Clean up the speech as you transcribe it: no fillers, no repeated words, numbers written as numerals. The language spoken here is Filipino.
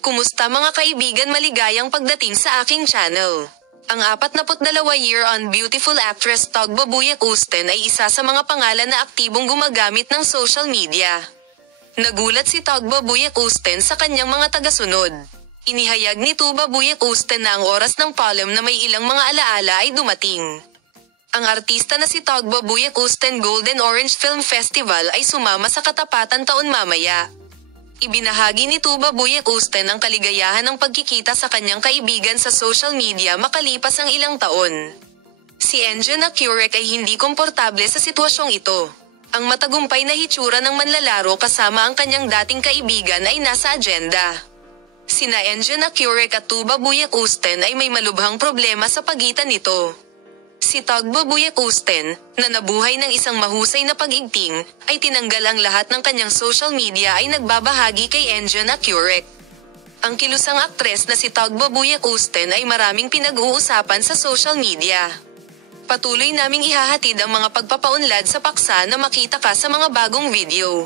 Kumusta mga kaibigan, maligayang pagdating sa aking channel. Ang 42-year-on beautiful actress Tagbo Buyek Usten ay isa sa mga pangalan na aktibong gumagamit ng social media. Nagulat si Tagbo Buyek Usten sa kanyang mga tagasunod. Inihayag ni Tuba Buyek Usten na ang oras ng palm na may ilang mga alaala ay dumating. Ang artista na si Tagbo Buyek Usten Golden Orange Film Festival ay sumama sa katapatan taon mamaya. Ibinahagi ni Tuba Buyek Usten ang kaligayahan ng pagkikita sa kanyang kaibigan sa social media makalipas ang ilang taon. Si Enjana Curec ay hindi komportable sa sitwasyong ito. Ang matagumpay na hitsura ng manlalaro kasama ang kanyang dating kaibigan ay nasa agenda. Sina Enjana Curec at Tuba Buyek Usten ay may malubhang problema sa pagitan nito. Si Tagbo Buyek Usten, na nabuhay ng isang mahusay na pag-igting, ay tinanggal ang lahat ng kanyang social media ay nagbabahagi kay Enjana Curec. Ang kilusang aktres na si Tagbo Buyek Usten ay maraming pinag-uusapan sa social media. Patuloy naming ihahatid ang mga pagpapaunlad sa paksa na makita ka sa mga bagong video.